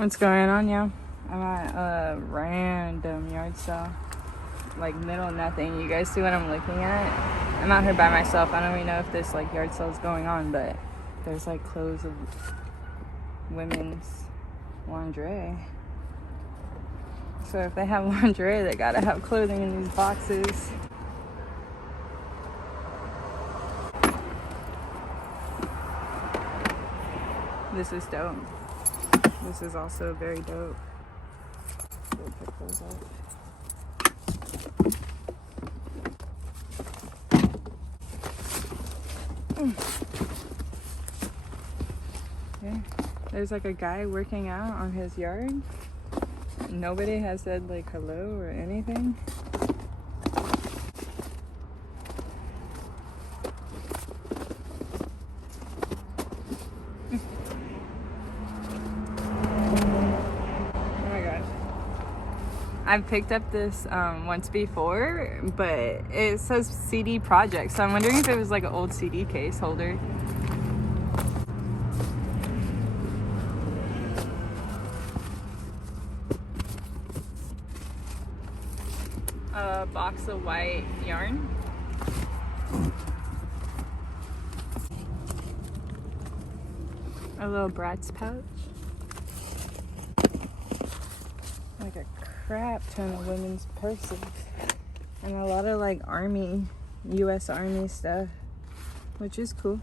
What's going on, y'all? I'm at a random yard sale, like middle of nothing. You guys see what I'm looking at? I'm out here by myself. I don't even know if this like yard sale is going on, but there's like clothes of women's lingerie. So if they have lingerie, they gotta have clothing in these boxes. This is dope. This is also very dope. We'll pick those up. Yeah. There's like a guy working out on his yard. Nobody has said like hello or anything. I've picked up this once before, but it says CD project, so I'm wondering if it was like an old CD case holder. A box of white yarn. A little Bratz pouch. Like a crap ton of women's purses. And a lot of like army, US Army stuff, which is cool.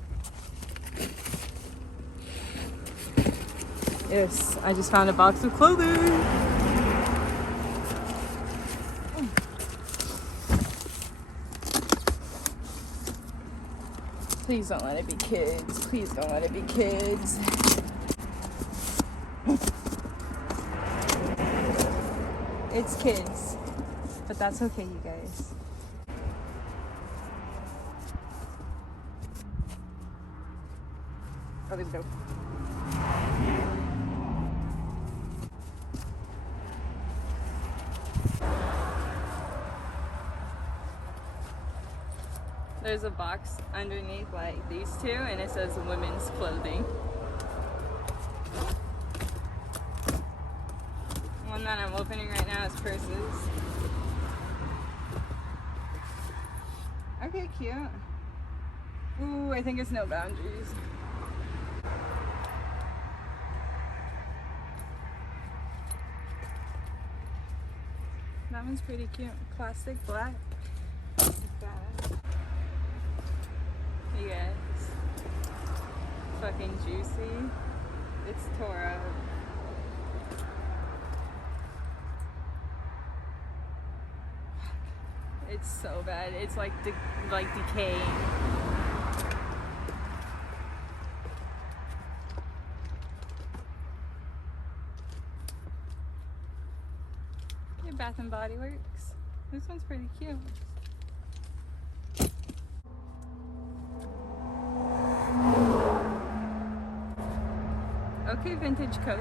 Yes, I just found a box of clothing. Please don't let it be kids. Please don't let it be kids. It's kids, but that's okay, you guys. Oh, there's dope. There's a box underneath like these two, and it says women's clothing. One that I'm opening right now is purses. Okay, cute. Ooh, I think it's no boundaries. That one's pretty cute. Plastic black. You guys. Fucking juicy. It's tore up. It's so bad. It's like decaying. Yeah, Bath and Body Works. This one's pretty cute. Okay, vintage Coach.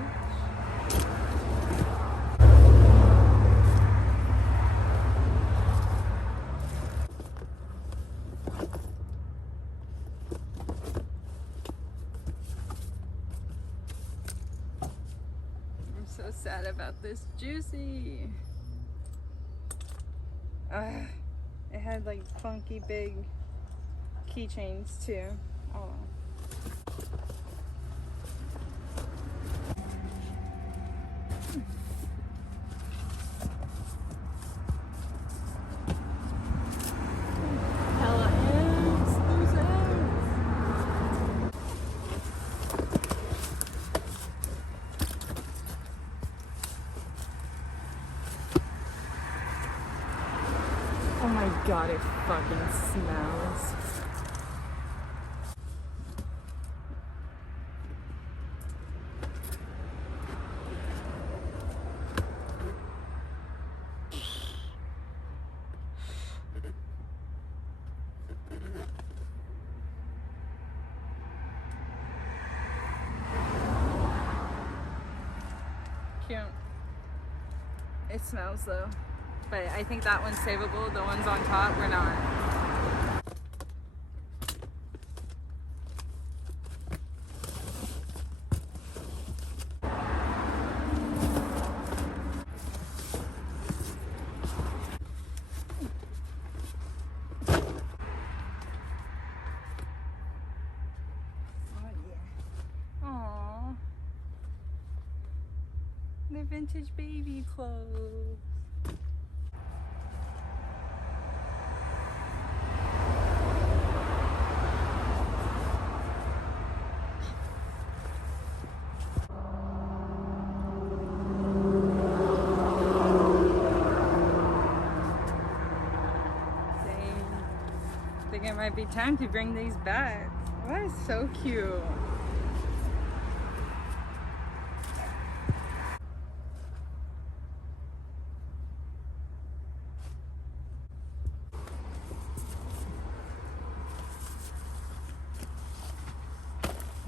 I'm so sad about this Juicy. It had like funky big keychains too. Oh. Oh my god, it fucking smells. Cute. It smells though. But I think that one's savable. The ones on top were not. The vintage baby clothes. I think it might be time to bring these back. That is so cute.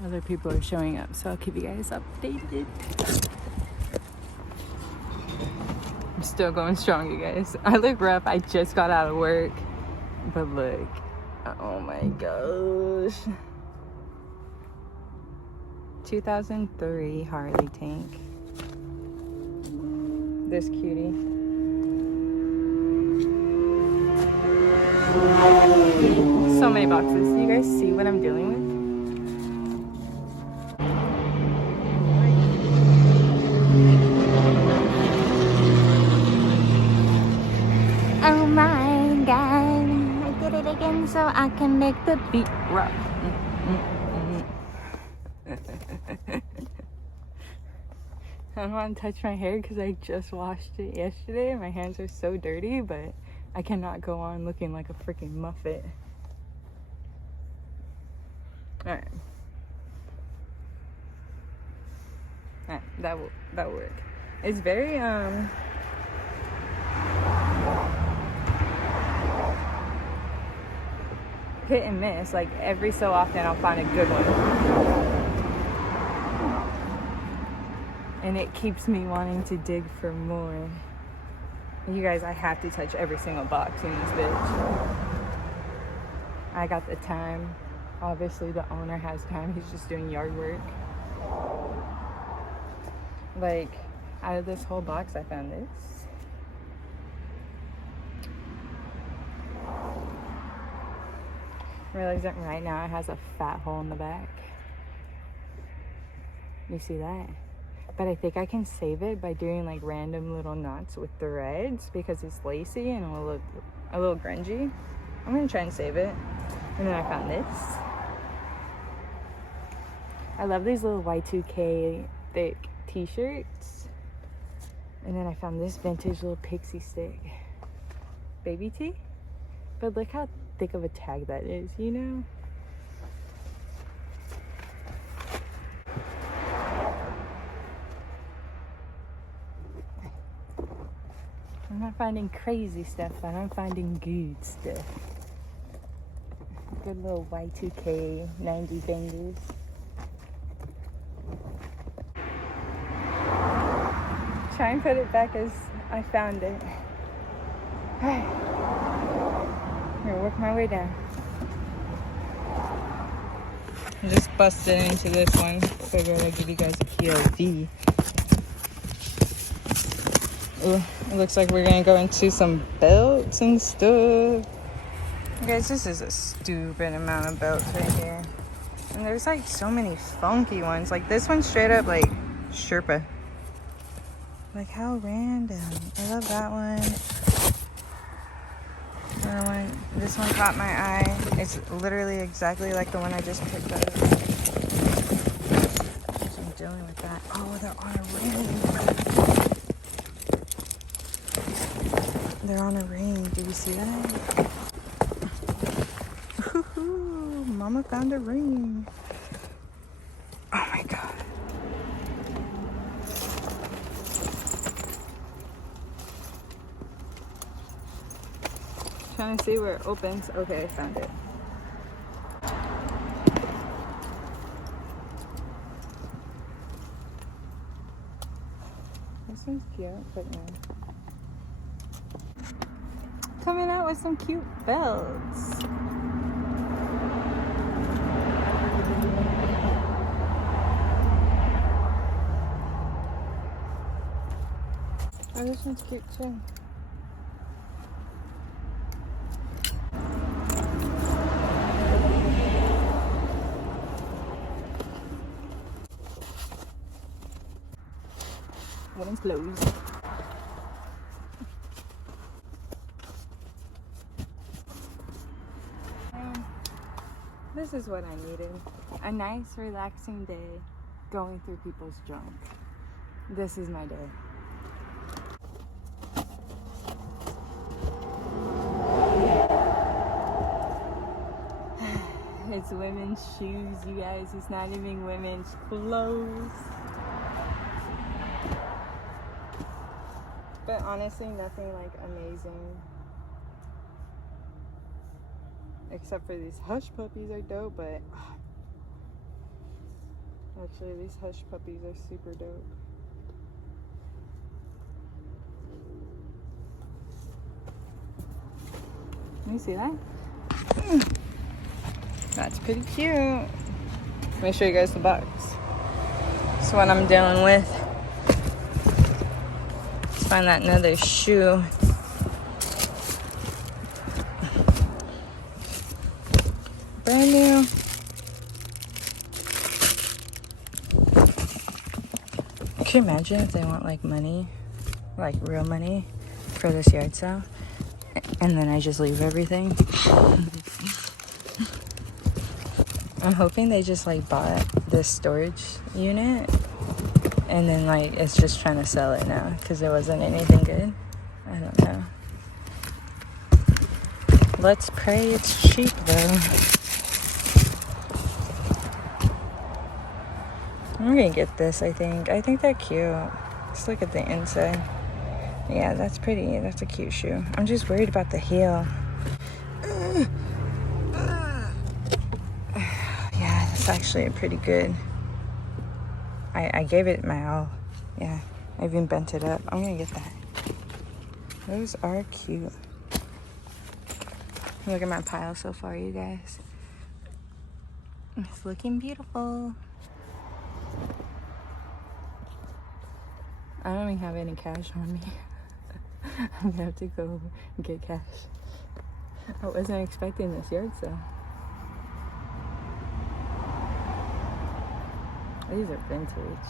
Other people are showing up, so I'll keep you guys updated. I'm still going strong, you guys. I look rough. I just got out of work. But look. Oh my gosh. 2003 Harley tank. This cutie. So many boxes. Do you guys see what I'm dealing with? Oh my god, I did it again so I can make the beat rock. I don't want to touch my hair because I just washed it yesterday. My hands are so dirty, but I cannot go on looking like a freaking Muppet. Alright. Alright, that will work. It's very, hit and miss. Like every so often I'll find a good one, and it keeps me wanting to dig for more. You guys, I have to touch every single box in this bitch. I got the time. Obviously the owner has time. He's just doing yard work. Like, out of this whole box I found this. Realizing right now it has a fat hole in the back. You see that? But I think I can save it by doing like random little knots with threads because it's lacy and it will look a little grungy. I'm gonna try and save it. And then I found this. I love these little Y2K thick t-shirts. And then I found this vintage little pixie stick baby tee. But look how thick of a tag that is, you know? I'm not finding crazy stuff, but I'm finding good stuff. Good little Y2K 90 bangers. Try and put it back as I found it. I'm gonna work my way down. I just busted into this one. Figured I'd give you guys a POV. Ooh, it looks like we're gonna go into some belts and stuff. You guys, this is a stupid amount of belts right here. And there's like so many funky ones. Like this one straight up like Sherpa. Like how random. I love that one. This one caught my eye. It's literally exactly like the one I just picked up. So I'm dealing with that. Oh, they're on a ring. They're on a ring. Do you see that? Ooh, mama found a ring. Oh my god. Trying to see where it opens. Okay, I found it. This one's cute, but no. Coming out with some cute belts. Oh, this one's cute too. women's clothes. And this is what I needed. A nice, relaxing day going through people's junk. This is my day. It's women's shoes, you guys. It's not even women's clothes. But honestly, nothing like amazing. Except for these hush puppies are dope, but actually these hush puppies are super dope. Can you see that? That's pretty cute. Let me show you guys the box. That's what I'm dealing with. Let's find that another shoe. Brand new. Can you imagine if they want like money, like real money for this yard sale? And then I just leave everything. I'm hoping they just like bought this storage unit and then like it's just trying to sell it now because there wasn't anything good. I don't know. Let's pray it's cheap though. I'm gonna get this, I think. I think they're cute. Let's look at the inside. Yeah, that's pretty. That's a cute shoe. I'm just worried about the heel. Yeah, that's actually a pretty good. I gave it my all. Yeah, I even bent it up. I'm gonna get that. Those are cute. Look at my pile so far, you guys. It's looking beautiful. I don't even have any cash on me. I'm gonna have to go get cash. I wasn't expecting this yard sale. These are vintage.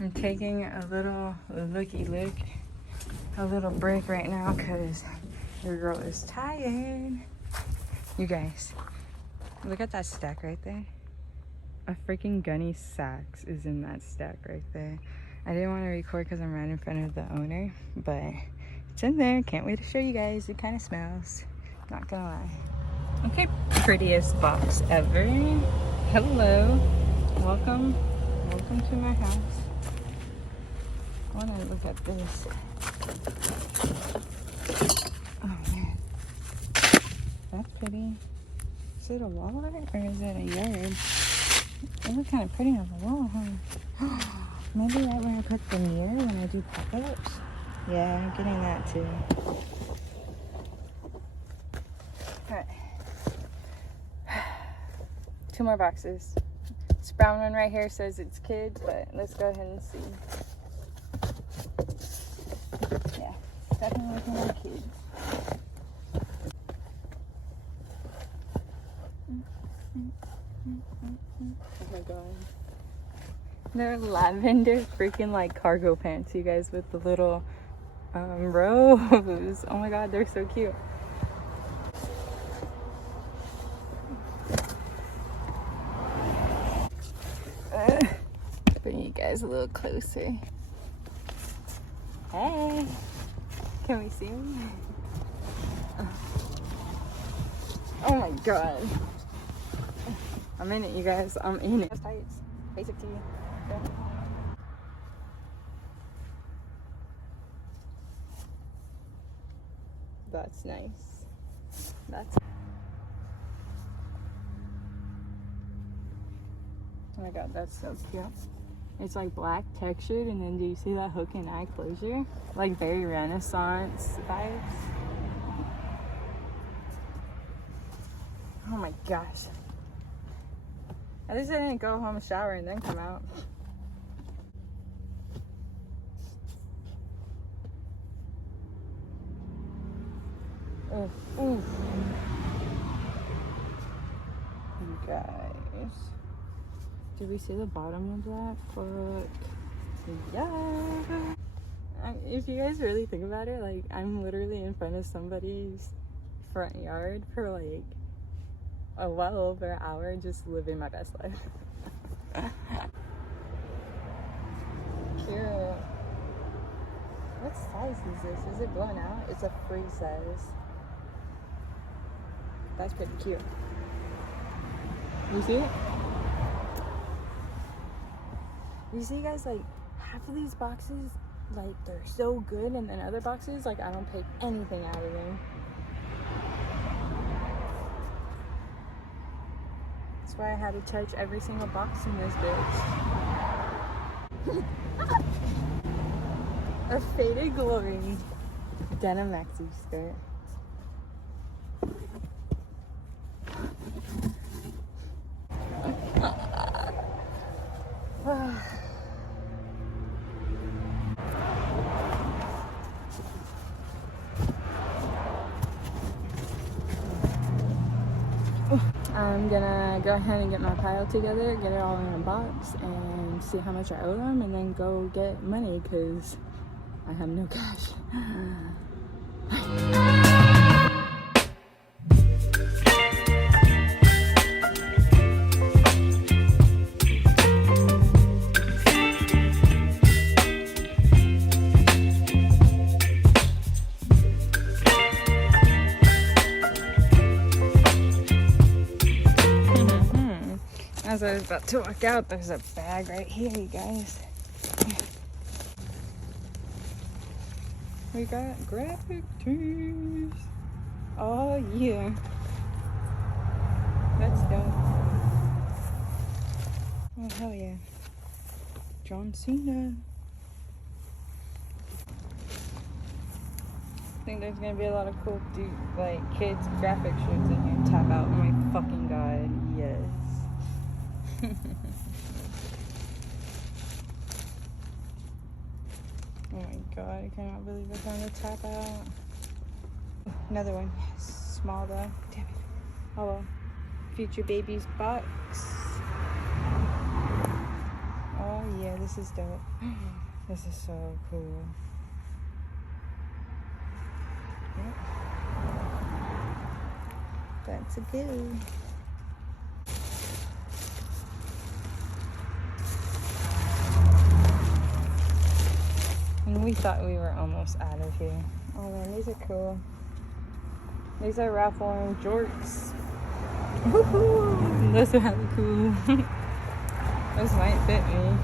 I'm taking a little looky-look, a little break right now because your girl is tired. You guys, look at that stack right there. A freaking gunny sacks is in that stack right there. I didn't want to record because I'm right in front of the owner, but it's in there. Can't wait to show you guys. It kind of smells, not gonna lie. Okay, prettiest box ever. Hello, welcome to my house. I want to look at this. Oh man, that's pretty. Is it a wall art or is it a yard? It looks kind of pretty on the wall, huh? Maybe right where I put the mirror when I do pop-ups. Yeah, I'm getting that too. Alright. 2 more boxes. This brown one right here says it's kids, but let's go ahead and see. Yeah, definitely looking like kids. Oh my god. They're lavender freaking like cargo pants, you guys, with the little robes. Oh my god, they're so cute. Bring you guys a little closer. Hey, can we see me? Oh my god. I'm in it, you guys. I'm in it. Tights, basic tee. Yeah. That's nice. That's. Oh my god, that's so cute. It's like black textured, and then do you see that hook and eye closure? Like very Renaissance vibes. Oh my gosh. At least I didn't go home, shower, and then come out. Oof. You guys. Did we see the bottom of that? Fuck. Yeah. If you guys really think about it, like, I'm literally in front of somebody's front yard for like well over an hour just living my best life. Cute. What size is this? Is it blown out? It's a free size. That's pretty cute. You see it? You see, guys, like, half of these boxes, like, they're so good, and then other boxes, like, I don't pick anything out of them. That's why I had to touch every single box in this bitch. A faded glory denim maxi skirt. I'm gonna go ahead and get my pile together, get it all in a box, and see how much I owe them, and then go get money because I have no cash. As I was about to walk out, there's a bag right here, you guys. We got graphic tees. Oh yeah. That's dope. Oh hell yeah. John Cena. I think there's gonna be a lot of cool like kids graphic shirts that you tap out. Oh my fucking god, yes. Oh my god, I cannot believe I found a tap out. Another one. Small though. Damn it. Oh well. Future Babies box. Oh yeah, this is dope. This is so cool. Yep. That's a good. And we thought we were almost out of here. Oh man, these are cool. These are Ralph Lauren jorts. Woohoo! Those are really cool. Those might fit me.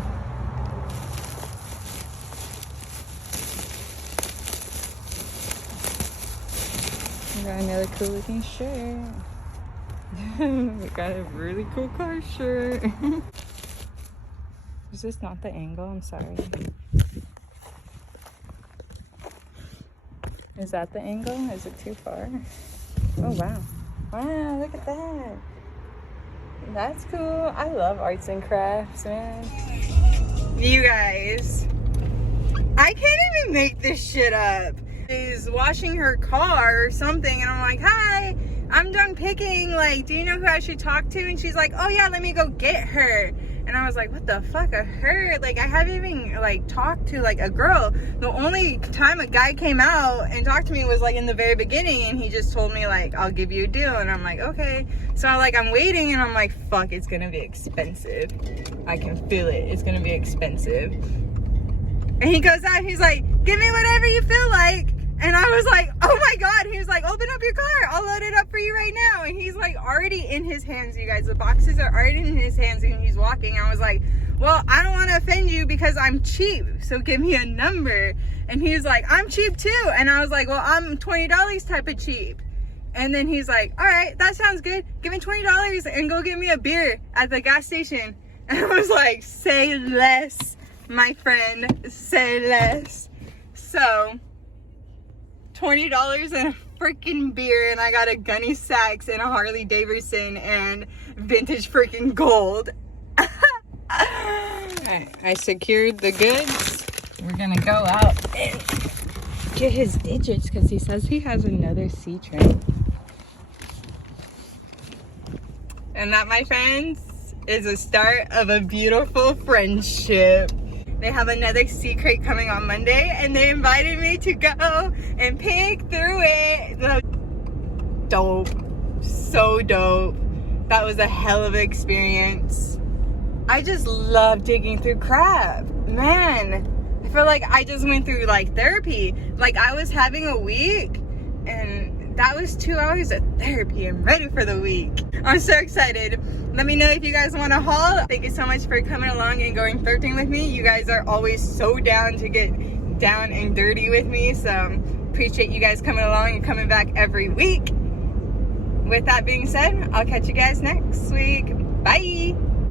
We got another cool looking shirt. We got a really cool car shirt. Is this not the angle? I'm sorry. Is that the angle? Is it too far? Oh wow. Wow, look at that. That's cool. I love arts and crafts, man. You guys, I can't even make this shit up. She's washing her car or something, and I'm like, hi, I'm done picking. Like, do you know who I should talk to? And she's like, oh yeah, let me go get her. And I was like, what the fuck, a her? Like, I haven't even, like, talked to, like, a girl. The only time a guy came out and talked to me was, like, in the very beginning, and he just told me, like, I'll give you a deal. And I'm like, okay. So, like, I'm waiting, and I'm like, fuck, it's gonna be expensive. I can feel it. It's gonna be expensive. And he goes out, and he's like, give me whatever you feel like. And I was like, oh my god. He was like, open up your car, I'll load it up for you right now. And he's like already in his hands, you guys. The boxes are already in his hands and he's walking. I was like, well, I don't want to offend you because I'm cheap, so give me a number. And he's like, I'm cheap too. And I was like, well, I'm $20 type of cheap. And then he's like, all right, that sounds good, give me $20 and go get me a beer at the gas station. And I was like, say less, my friend, say less. So $20 and a freaking beer, and I got a Gunne Sachs and a Harley Davidson and vintage freaking gold. Alright, I secured the goods. We're gonna go out and get his digits because he says he has another C train. And that, my friends, is the start of a beautiful friendship. They have another C crate coming on Monday, and they invited me to go and pick through it. Dope. So dope. That was a hell of an experience. I just love digging through crap. Man, I feel like I just went through like therapy. Like I was having a week, and that was 2 hours of therapy. I'm ready for the week. I'm so excited. Let me know if you guys want to haul. Thank you so much for coming along and going thrifting with me. You guys are always so down to get down and dirty with me. So appreciate you guys coming along and coming back every week. With that being said, I'll catch you guys next week. Bye.